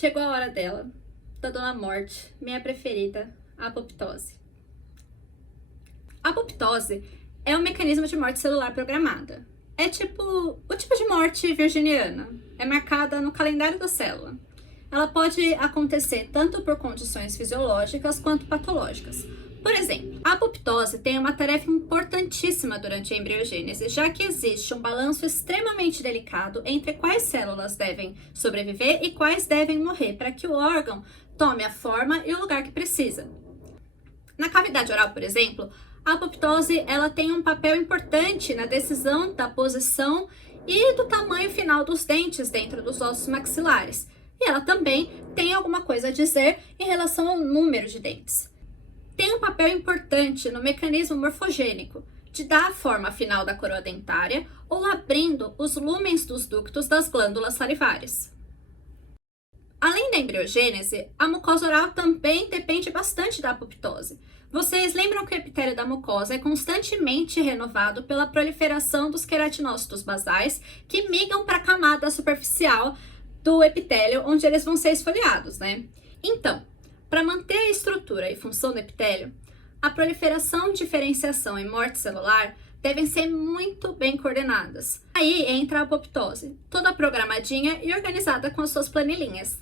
chegou a hora dela, da Dona Morte, minha preferida, a apoptose. A apoptose é um mecanismo de morte celular programada. É tipo o tipo de morte virginiana, é marcada no calendário da célula. Ela pode acontecer tanto por condições fisiológicas quanto patológicas. Por exemplo, a apoptose tem uma tarefa importantíssima durante a embriogênese, já que existe um balanço extremamente delicado entre quais células devem sobreviver e quais devem morrer para que o órgão tome a forma e o lugar que precisa. Na cavidade oral, por exemplo, a apoptose ela tem um papel importante na decisão da posição e do tamanho final dos dentes dentro dos ossos maxilares. E ela também tem alguma coisa a dizer em relação ao número de dentes. Tem um papel importante no mecanismo morfogênico, de dar a forma final da coroa dentária ou abrindo os lúmens dos ductos das glândulas salivares. Além da embriogênese, a mucosa oral também depende bastante da apoptose. Vocês lembram que o epitélio da mucosa é constantemente renovado pela proliferação dos queratinócitos basais que migram para a camada superficial do epitélio, onde eles vão ser esfoliados, né? Então, para manter a estrutura e função do epitélio, a proliferação, diferenciação e morte celular devem ser muito bem coordenadas. Aí entra a apoptose, toda programadinha e organizada com as suas planilhinhas.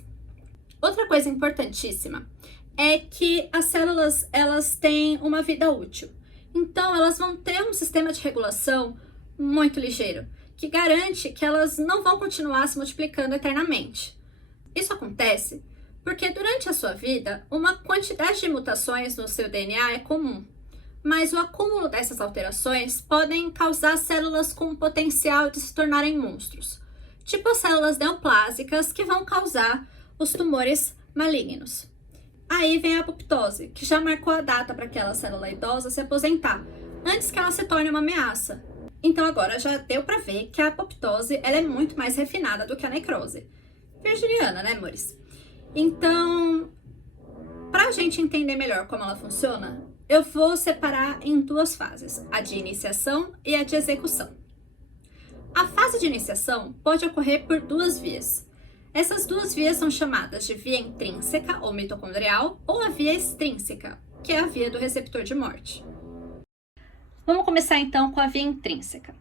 Outra coisa importantíssima é que as células elas têm uma vida útil. Então, elas vão ter um sistema de regulação muito ligeiro, que garante que elas não vão continuar se multiplicando eternamente. Isso acontece porque durante a sua vida, uma quantidade de mutações no seu DNA é comum, mas o acúmulo dessas alterações podem causar células com o potencial de se tornarem monstros, tipo as células neoplásicas que vão causar os tumores malignos. Aí vem a apoptose, que já marcou a data para aquela célula idosa se aposentar, antes que ela se torne uma ameaça. Então agora já deu para ver que a apoptose ela é muito mais refinada do que a necrose. Virginiana, né, amores? Então, para a gente entender melhor como ela funciona, eu vou separar em duas fases, a de iniciação e a de execução. A fase de iniciação pode ocorrer por duas vias. Essas duas vias são chamadas de via intrínseca ou mitocondrial ou a via extrínseca, que é a via do receptor de morte. Vamos começar então com a via intrínseca.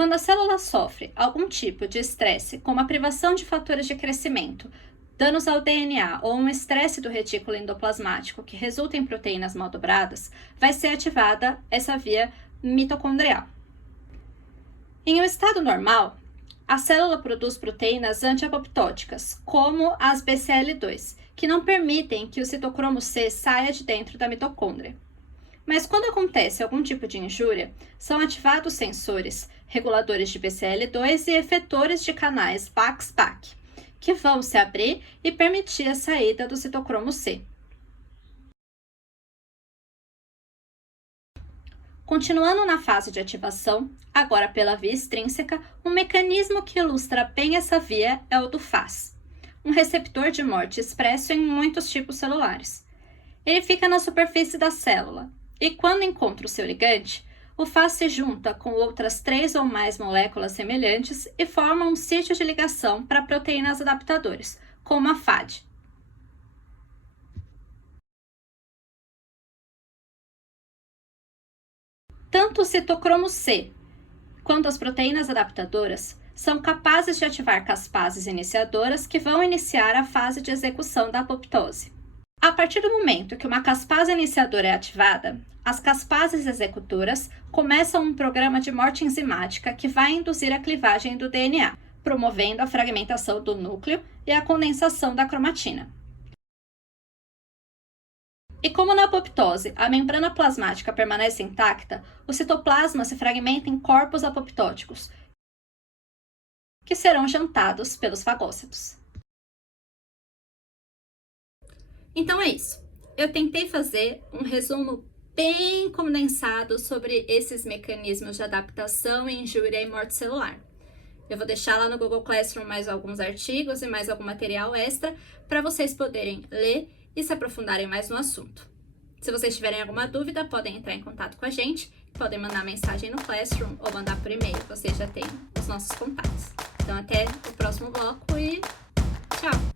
Quando a célula sofre algum tipo de estresse, como a privação de fatores de crescimento, danos ao DNA ou um estresse do retículo endoplasmático que resulta em proteínas mal dobradas, vai ser ativada essa via mitocondrial. Em um estado normal, a célula produz proteínas antiapoptóticas, como as BCL2, que não permitem que o citocromo C saia de dentro da mitocôndria. Mas quando acontece algum tipo de injúria, são ativados sensores, reguladores de BCL2 e efetores de canais Bax-Bak, que vão se abrir e permitir a saída do citocromo C. Continuando na fase de ativação, agora pela via extrínseca, um mecanismo que ilustra bem essa via é o do Fas, um receptor de morte expresso em muitos tipos celulares. Ele fica na superfície da célula, e quando encontra o seu ligante, o Fas se junta com outras 3 ou mais moléculas semelhantes e forma um sítio de ligação para proteínas adaptadoras, como a FAD. Tanto o citocromo C quanto as proteínas adaptadoras são capazes de ativar caspases iniciadoras que vão iniciar a fase de execução da apoptose. A partir do momento que uma caspase iniciadora é ativada, as caspases executoras começam um programa de morte enzimática que vai induzir a clivagem do DNA, promovendo a fragmentação do núcleo e a condensação da cromatina. E como na apoptose a membrana plasmática permanece intacta, o citoplasma se fragmenta em corpos apoptóticos, que serão jantados pelos fagócitos. Então é isso. Eu tentei fazer um resumo bem condensado sobre esses mecanismos de adaptação, injúria e morte celular. Eu vou deixar lá no Google Classroom mais alguns artigos e mais algum material extra para vocês poderem ler e se aprofundarem mais no assunto. Se vocês tiverem alguma dúvida, podem entrar em contato com a gente, podem mandar mensagem no Classroom ou mandar por e-mail, vocês já têm os nossos contatos. Então até o próximo bloco e Tchau!